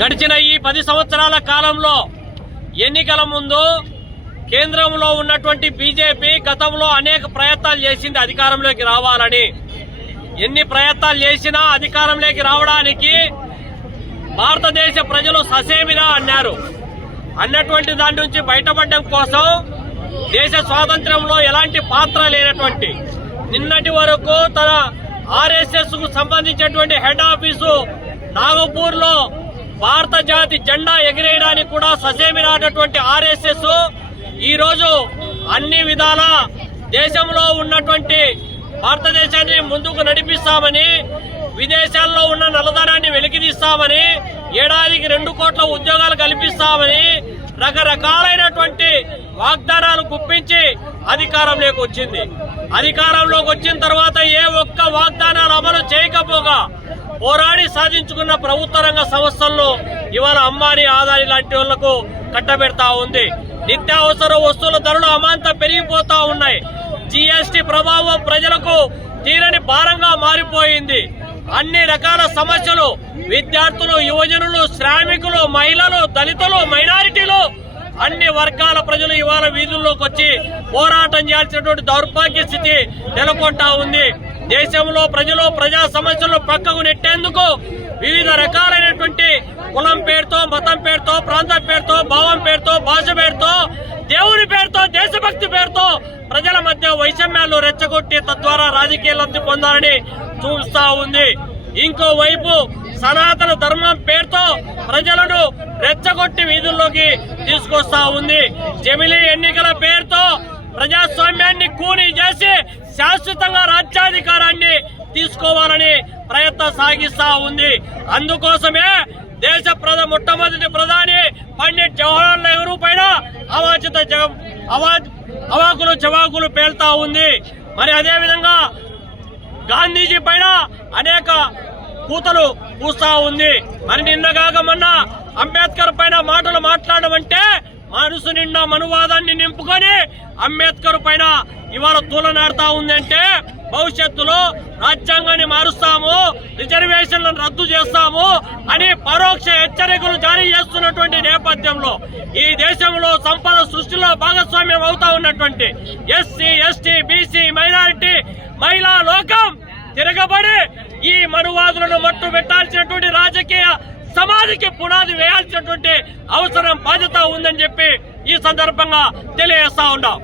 గడిచిన ఈ పది సంవత్సరాల కాలంలో ఎన్నికల ముందు కేంద్రంలో ఉన్నటువంటి బీజేపీ గతంలో అనేక ప్రయత్నాలు చేసింది అధికారంలోకి రావాలని. ఎన్ని ప్రయత్నాలు చేసినా అధికారంలోకి రావడానికి భారతదేశ ప్రజలు ససేమిరా అన్నారు. అన్నటువంటి దాని నుంచి బయటపడడం కోసం దేశ స్వాతంత్ర్యంలో ఎలాంటి పాత్ర లేనటువంటి నిన్నటి వరకు తన ఆర్ఎస్ఎస్కు సంబంధించినటువంటి హెడ్ ఆఫీసు నాగపూర్లో భారత జాతి జెండా ఎగిరేయడానికి కూడా ససేమిరానటువంటి ఆర్ఎస్ఎస్ ఈ రోజు అన్ని విధాల దేశంలో ఉన్నటువంటి భారతదేశాన్ని ముందుకు నడిపిస్తామని విదేశాల్లో ఉన్న నల్లధనాన్ని వెలికితీస్తామని ఏడాదికి రెండు కోట్ల ఉద్యోగాలు కల్పిస్తామని రకరకాలైనటువంటి వాగ్దానాలు గుప్పించి అధికారంలోకి వచ్చింది. అధికారంలోకి వచ్చిన తర్వాత ఏ ఒక్క వాగ్దానాలు అమలు చేయకపోగా పోరాడి సాధించుకున్న ప్రభుత్వ రంగ సంస్థల్లో ఇవాళ అమ్మాని ఆదాని లాంటి వాళ్ళకు కట్టబెడతా ఉంది. నిత్యావసర వస్తువుల ధరలు అమాంత పెరిగిపోతా ఉన్నాయి. జీఎస్టీ ప్రభావం ప్రజలకు తీరని భారంగా మారిపోయింది. అన్ని రకాల సమస్యలు విద్యార్థులు యువజనులు శ్రామికులు మహిళలు దళితులు మైనారిటీలు అన్ని వర్గాల ప్రజలు ఇవాళ వీధుల్లోకి వచ్చి పోరాటం చేయాల్సినటువంటి దౌర్భాగ్య స్థితి నెలకొంటా ఉంది. దేశంలో ప్రజలు ప్రజా సమస్యలు పక్కకు నెట్టేందుకు వివిధ రకాలైనటువంటి కులం పేరుతో మతం పేరుతో ప్రాంతం పేరుతో భావం పేరుతో భాష పేరుతో దేవుని పేరుతో దేశభక్తి పేరుతో ప్రజల మధ్య వైషమ్యాలు రెచ్చగొట్టి తద్వారా రాజకీయ లబ్ధి పొందాలని చూస్తా ఉంది. ఇంకోవైపు సనాతన ధర్మం పేరుతో ప్రజలను రెచ్చగొట్టి వీధుల్లోకి తీసుకొస్తా ఉంది. జమిలీ ఎన్నికల పేరుతో ప్రజాస్వామ్యాన్ని కూని చేసి శాశ్వతంగా రాజ్యాధికారాన్ని తీసుకోవాలని ప్రయత్నం సాగిస్తా ఉంది. అందుకోసమే దేశ ప్రధ మొట్టమొదటి ప్రధాని పండిట్ జవహర్లాల్ నెహ్రూ పైన అవాచిత అవా అవాకులు చవాకులు పేల్తా ఉంది. మరి అదే విధంగా గాంధీజీ పైన అనేక కూతలు పూస్తా ఉంది. మరి నిన్నగాక మొన్న అంబేద్కర్ పైన మాటలు మాట్లాడడం అంటే మనసు నిండా మనువాదాన్ని నింపుకొని అంబేద్కర్ పైన ఇవాళ తూలనాడుతా ఉందంటే భవిష్యత్తులో రాజ్యాంగాన్ని మారుస్తాము రిజర్వేషన్లను రద్దు చేస్తాము అని పరోక్ష హెచ్చరికలు జారీ చేస్తున్నటువంటి నేపథ్యంలో ఈ దేశంలో సంపద సృష్టిలో భాగస్వామ్యం అవుతా ఉన్నటువంటి ఎస్సీ ఎస్టీ బీసీ మైనారిటీ మహిళా లోకం తిరగబడి ఈ మనువాదులను మట్టు పెట్టాల్సినటువంటి రాజకీయ సమాధికి పునాది వేయాల్సినటువంటి అవసరం బాధ్యత ఉందని చెప్పి ఈ సందర్భంగా తెలియజేస్తా ఉన్నాం.